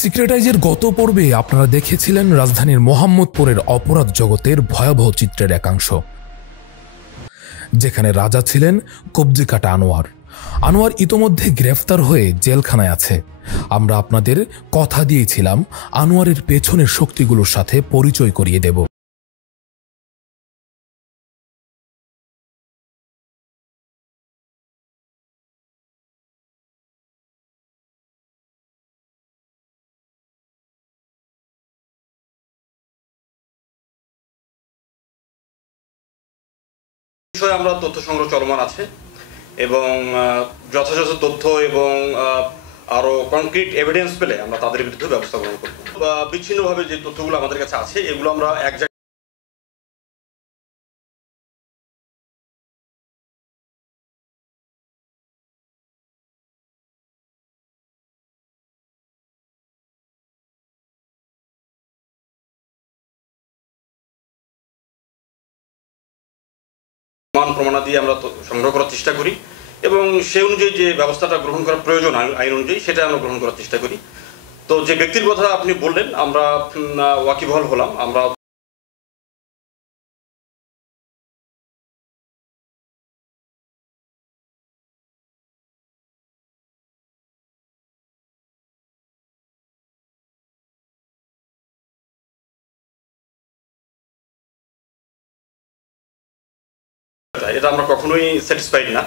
সিক্রেটাইজের গত পর্বে আপনারা দেখেছিলেন রাজধানীর মোহাম্মদপুরের অপরাধ জগতের ভয়াবহ চিত্রের একাংশ, যেখানে রাজা ছিলেন কবজি কাটা আনোয়ার। আনোয়ার ইতোমধ্যে গ্রেফতার হয়ে জেলখানায় আছে। আমরা আপনাদের কথা দিয়েছিলাম আনোয়ারের পেছনের শক্তিগুলোর সাথে পরিচয় করিয়ে দেব। বিষয়ে আমরা তথ্য সংগ্রহ চলমান আছে এবং যথাযথ তথ্য এবং আরো কনক্রিট এভিডেন্স পেলে আমরা তাদের বিরুদ্ধে ব্যবস্থা গ্রহণ করব। বিচ্ছিন্নভাবে যে তথ্যগুলো আমাদের কাছে আছে এগুলো আমরা এক জায়গায় প্রমাণাদি আমরা সংগ্রহ করার চেষ্টা করি এবং সেই অনুযায়ী যে ব্যবস্থাটা গ্রহণ করা প্রয়োজন আইন অনুযায়ী সেটা আমরা গ্রহণ করার চেষ্টা করি। তো যে ব্যক্তির কথা আপনি বললেন আমরা ওয়াকিবহাল হলাম। আমরা এটা আমরা কখনোই স্যাটিসফাইড না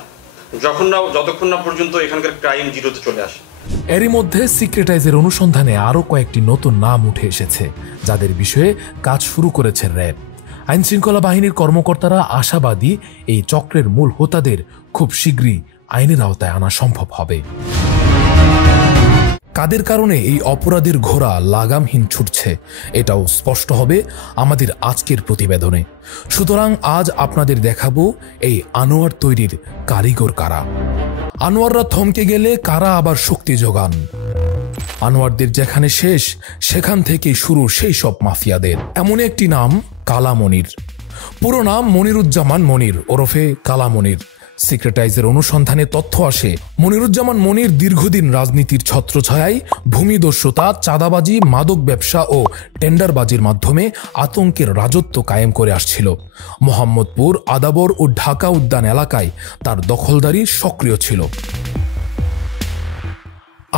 যতক্ষণ না পর্যন্ত এখানকার ক্রাইম জিরোতে চলে আসে। এরই মধ্যে সিক্রেটাইজের অনুসন্ধানে আরও কয়েকটি নতুন নাম উঠে এসেছে, যাদের বিষয়ে কাজ শুরু করেছে র্যাব। আইন শৃঙ্খলা বাহিনীর কর্মকর্তারা আশাবাদী এই চক্রের মূল হোতাদের খুব শীঘ্রই আইনের আওতায় আনা সম্ভব হবে। কাদের কারণে এই অপরাধের ঘোড়া লাগামহীন ছুটছে এটাও স্পষ্ট হবে আমাদের আজকের প্রতিবেদনে। সুতরাং আজ আপনাদের দেখাবো এই আনোয়ার তৈরির কারিগর কারা। আনোয়াররা থমকে গেলে কারা আবার শক্তি যোগান। আনোয়ারদের যেখানে শেষ সেখান থেকেই শুরু সেই সব মাফিয়াদের। এমন একটি নাম কালা মনির। পুরো নাম মনিরুজ্জামান মনির ওরফে কালা মনির। সিক্রেটাইজের অনুসন্ধানে তথ্য আসে মনিরুজ্জামান মনির দীর্ঘদিন রাজনীতির ছত্রছায়ায় ভূমিদস্যুতা, চাঁদাবাজি, মাদক ব্যবসা ও টেন্ডারবাজির মাধ্যমে আতঙ্কের রাজত্ব কায়েম করে আসছিল। মোহাম্মদপুর, আদাবর ও ঢাকা উদ্যান এলাকায় তার দখলদারি সক্রিয় ছিল।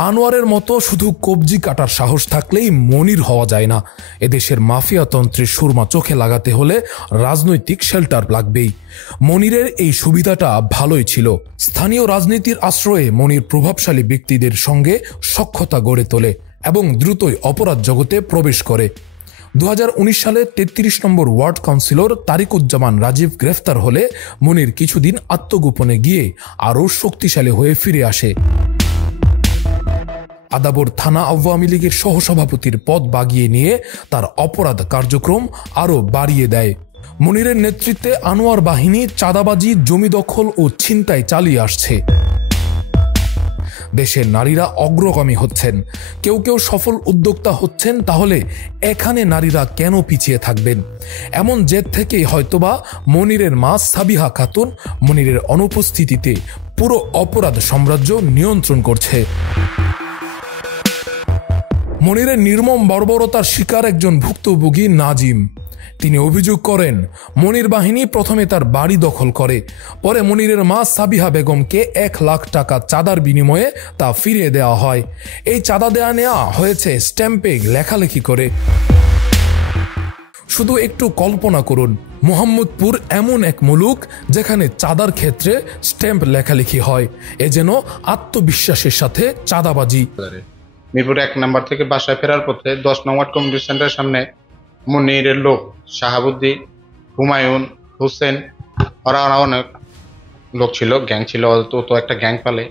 আনোয়ারের মতো শুধু কবজি কাটার সাহস থাকলেই মনির হওয়া যায় না। এদেশের মাফিয়াতন্ত্রের সুরমা চোখে লাগাতে হলে রাজনৈতিক শেল্টার লাগবেই। মনিরের এই সুবিধাটা ভালোই ছিল। স্থানীয় রাজনীতির আশ্রয়ে মনির প্রভাবশালী ব্যক্তিদের সঙ্গে সখ্যতা গড়ে তোলে এবং দ্রুতই অপরাধ জগতে প্রবেশ করে। 2019 সালে 33 নম্বর ওয়ার্ড কাউন্সিলর তারিকুজ্জামান রাজীব গ্রেফতার হলে মনির কিছুদিন আত্মগোপনে গিয়ে আরও শক্তিশালী হয়ে ফিরে আসে। আদাবর থানা আওয়ামী লীগের সহসভাপতির পদ বাগিয়ে নিয়ে তার অপরাধ কার্যক্রম আরও বাড়িয়ে দেয়। মনিরের নেতৃত্বে আনোয়ার বাহিনী চাঁদাবাজি, জমি দখল ও ছিনতাই চালিয়ে আসছে। দেশের নারীরা অগ্রগামী হচ্ছেন, কেউ কেউ সফল উদ্যোক্তা হচ্ছেন। তাহলে এখানে নারীরা কেন পিছিয়ে থাকবেন? এমন জেদ থেকেই হয়তোবা মনিরের মা সাবিহা খাতুন মনিরের অনুপস্থিতিতে পুরো অপরাধ সাম্রাজ্য নিয়ন্ত্রণ করছে। মনিরের নির্মম বর্বরতার শিকার একজন ভুক্তভোগী নাজিম। তিনি অভিযোগ করেন মনির বাহিনী প্রথমে তার বাড়ি দখল করে, পরে মনিরের মা সাবিহা বেগমকে 1 লাখ টাকা চাঁদার বিনিময়ে তা ফিরিয়ে দেওয়া হয়। এই চাঁদা দেয়া নেওয়া হয়েছে স্ট্যাম্পে লেখালেখি করে। শুধু একটু কল্পনা করুন, মোহাম্মদপুর এমন এক মুলুক যেখানে চাঁদার ক্ষেত্রে স্ট্যাম্প লেখালেখি হয়। এ যেন আত্মবিশ্বাসের সাথে চাঁদাবাজি। মিরপুর 1 নম্বর থেকে বাসায় ফেরার পথে 10 নম্বর কমিউনিটি সেন্টারের সামনে মনিরের লোক শাহাবুদ্দিন, হুমায়ুন, হোসেন, ওরা অনেক লোক ছিল, গ্যাং ছিল। তো একটা গ্যাং পালে,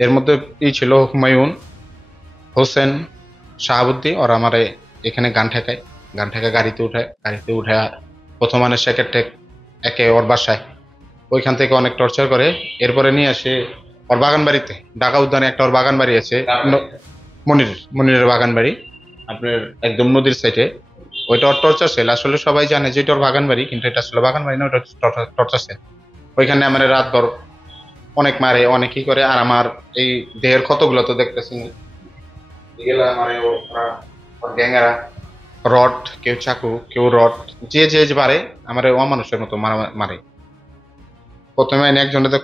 এর মধ্যে ছিল হুমায়ুন, হোসেন, শাহাবুদ্দিন। ওরা আমার এখানে গান ঠেকায় গাড়িতে উঠে প্রথম আনে সেকেন্ড একে ওর বাসায়, ওইখান থেকে অনেক টর্চার করে। এরপরে নিয়ে আসে ওর বাগান বাড়িতে, ঢাকা উদ্যানে একটা ওর বাগান বাড়ি আছে, মনিরের বাগান বাড়ি আপনার একদম নদীর সাইডে। ওইটা ওর টর্চার সেল। আসলে সবাই জানে যে এটা ওর বাগান বাড়ি, কিন্তু এটা আসলে বাগান বাড়ি না, ওটা টর্চার সেল। ওইখানে আমার রাতভর অনেক মারে, অনেক কি করে। আর আমার এই দেহের ক্ষতগুলো তো দেখতেছি, এগুলা মানে ওরা গ্যাংরা রড, কেউ চাকু, কেউ রড, যে যে পারে আমার অমানুষের মতো মারে। প্রথমে এনে একজনের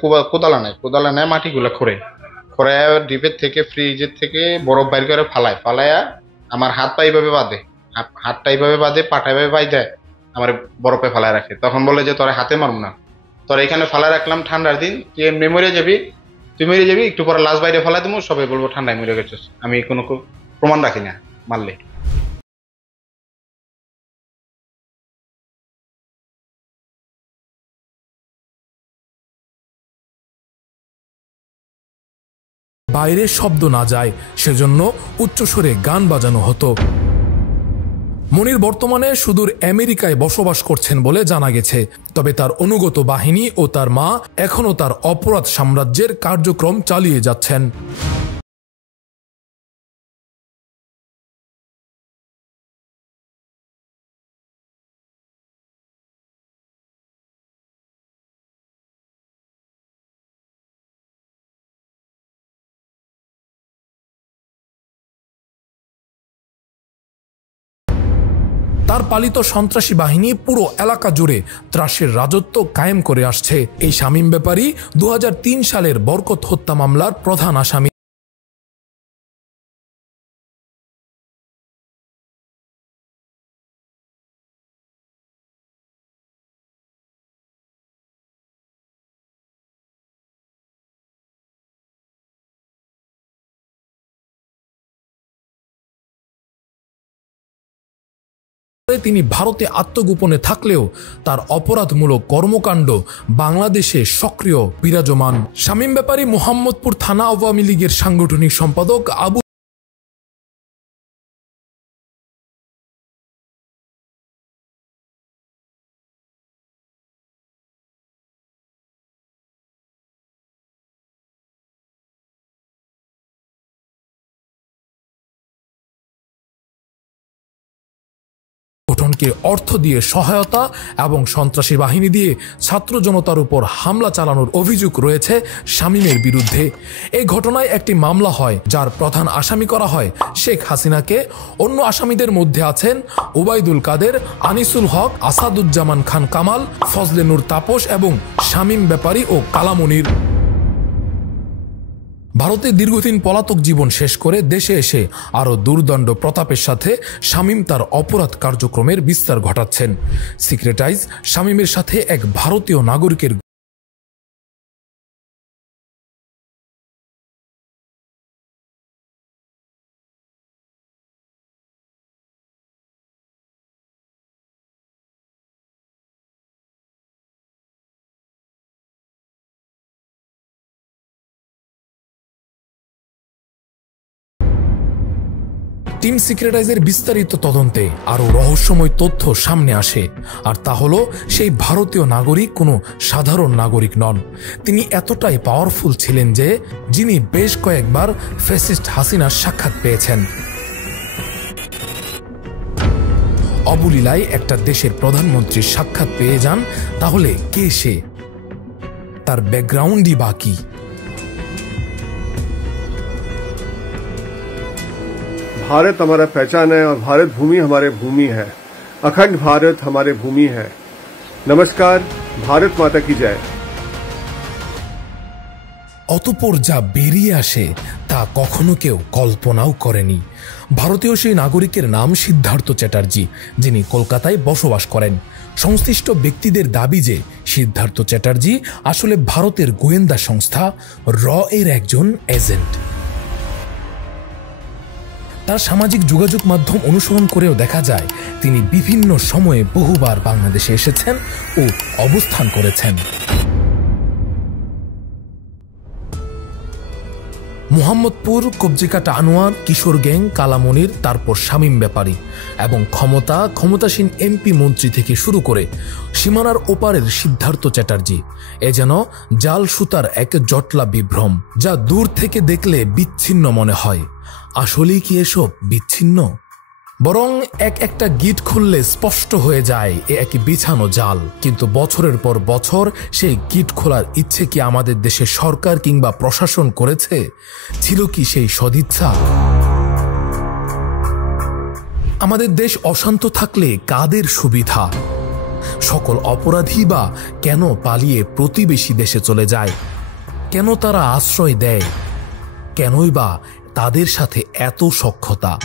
কোদালা নেয় মাটিগুলো খোঁড়ে ডিপের থেকে ফ্রিজের থেকে বরফ বাইর করে ফালায়া আমার হাতটা এইভাবে বাঁধে, হাতটা এইভাবে বাঁধে, পাটা এইভাবে বাই দেয়, আমার বরফে ফালায় রাখে। তখন বলে যে তোরা হাতে মারব না, তোরা এখানে ফালায় রাখলাম ঠান্ডার দিন, তুই এমনি মরে যাবি, একটু পরে লাশ বাইরে ফালাই দেবো, সবাই বলবো ঠান্ডায় মরে গেছিস। আমি কোনো প্রমাণ রাখি না মারলে। বাইরে শব্দ না যায় সেজন্য উচ্চস্বরে গান বাজানো হতো। মনির বর্তমানে সুদূর আমেরিকায় বসবাস করছেন বলে জানা গেছে। তবে তার অনুগত বাহিনী ও তার মা এখনও তার অপরাধ সাম্রাজ্যের কার্যক্রম চালিয়ে যাচ্ছেন। তার পালিত সন্ত্রাসী বাহিনী পুরো এলাকা জুড়ে ত্রাসের রাজত্ব কায়েম করে আসছে। এই শামীম ব্যাপারী 2003 সালের বরকত হত্যা মামলার প্রধান আসামি। তিনি ভারতে আত্মগোপনে থাকলেও তার অপরাধমূলক কর্মকাণ্ড বাংলাদেশে সক্রিয় বিরাজমান। শামীম ব্যাপারী মোহাম্মদপুর থানা আওয়ামী লীগের সাংগঠনিক সম্পাদক আবু গঠনকে অর্থ দিয়ে সহায়তা এবং সন্ত্রাসী বাহিনী দিয়ে ছাত্র জনতার উপর হামলা চালানোর অভিযোগ রয়েছে শামীমের বিরুদ্ধে। এই ঘটনায় একটি মামলা হয়, যার প্রধান আসামি করা হয় শেখ হাসিনাকে। অন্য আসামিদের মধ্যে আছেন ওবায়দুল কাদের, আনিসুল হক, আসাদুজ্জামান খান কামাল, ফজলে নূর তাপস এবং শামীম ব্যাপারী ও কালামনির। ভারতে দীর্ঘদিন পলাতক জীবন শেষ করে দেশে এসে আরও দুর্দণ্ড প্রতাপের সাথে শামীম তার অপরাধ কার্যক্রমের বিস্তার ঘটাচ্ছেন। সিক্রেটাইজ শামীমের সাথে এক ভারতীয় নাগরিকের টিম সিক্রেটাইজের বিস্তারিত তদন্তে আরও রহস্যময় তথ্য সামনে আসে। আর তা হলো, সেই ভারতীয় নাগরিক কোনো সাধারণ নাগরিক নন। তিনি এতটাই পাওয়ারফুল ছিলেন যে যিনি বেশ কয়েকবার ফ্যাসিস্ট হাসিনার সাক্ষাৎ পেয়েছেন। অবলীলায় একটা দেশের প্রধানমন্ত্রীর সাক্ষাৎ পেয়ে যান, তাহলে কে সে? তার ব্যাকগ্রাউন্ডই বাকি। भारत हमारा पहचान है और भारत भूमि हमारे भूमि है। अखंड भारत हमारे भूमि है। नमस्कार, भारत माता की जय। অতঃপর যা বেরিয়ে আসে তা কখনো কেউ কল্পনাও করেনি। ভারতীয় সেই নাগরিকের নাম সিদ্ধার্থ চ্যাটার্জি, যিনি কলকাতায় বসবাস করেন। সংশ্লিষ্ট ব্যক্তিদের দাবি যে সিদ্ধার্থ চ্যাটার্জি আসলে ভারতের গোয়েন্দা সংস্থা র এর একজন এজেন্ট। তার সামাজিক যোগাযোগ মাধ্যম অনুসরণ করেও দেখা যায় তিনি বিভিন্ন সময়ে বহুবার বাংলাদেশে এসেছেন ও অবস্থান করেছেন। মোহাম্মদপুর, কবজিকাটা আনোয়ার, কিশোর গ্যাং, কালামনির, তারপর শামীম ব্যাপারী এবং ক্ষমতাসীন এমপি মন্ত্রী থেকে শুরু করে সীমানার ওপারের সিদ্ধার্থ চ্যাটার্জি, এ যেন জাল সুতার এক জটলা বিভ্রম, যা দূর থেকে দেখলে বিচ্ছিন্ন মনে হয়। আসলেই কি এসব বিচ্ছিন্ন? বরং একটা গিট খুললে স্পষ্ট হয়ে যায় এ এক বিছানো জাল। কিন্তু বছরের পর বছর সেই গিট খোলার ইচ্ছে কি আমাদের দেশে সরকার কিংবা প্রশাসন করেছে? ছিল কি সেই সদিচ্ছা? আমাদের দেশ অশান্ত থাকলে কাদের সুবিধা? সকল অপরাধী বা কেন পালিয়ে প্রতিবেশী দেশে চলে যায়? কেন তারা আশ্রয় দেয়? কেনই বা তাদের সাথে এত সখ্যতা?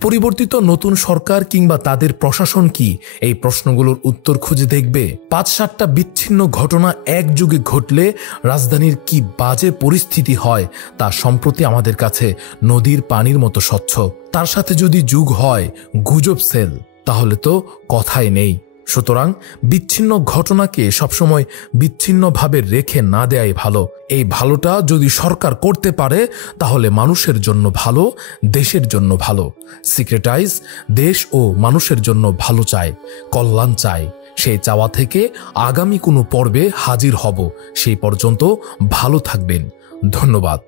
পরিবর্তিত নতুন সরকার কিংবা তাদের প্রশাসন কি এই প্রশ্নগুলোর উত্তর খুঁজে দেখবে? ৫-৭টা বিচ্ছিন্ন ঘটনা একযোগে ঘটলে রাজধানীর কি বাজে পরিস্থিতি হয় তা সম্প্রতি আমাদের কাছে নদীর পানির মতো স্বচ্ছ। তার সাথে যদি যোগ হয় গুজব সেল, তাহলে তো কথাই নেই। সুতরাং বিচ্ছিন্ন ঘটনাকে সবসময় বিচ্ছিন্নভাবে রেখে না দেয়াই ভালো। এই ভালোটা যদি সরকার করতে পারে তাহলে মানুষের জন্য ভালো, দেশের জন্য ভালো। সিক্রেটাইজ দেশ ও মানুষের জন্য ভালো চায়, কল্যাণ চায়। সেই চাওয়া থেকে আগামী কোনো পর্বে হাজির হব। সেই পর্যন্ত ভালো থাকবেন। ধন্যবাদ।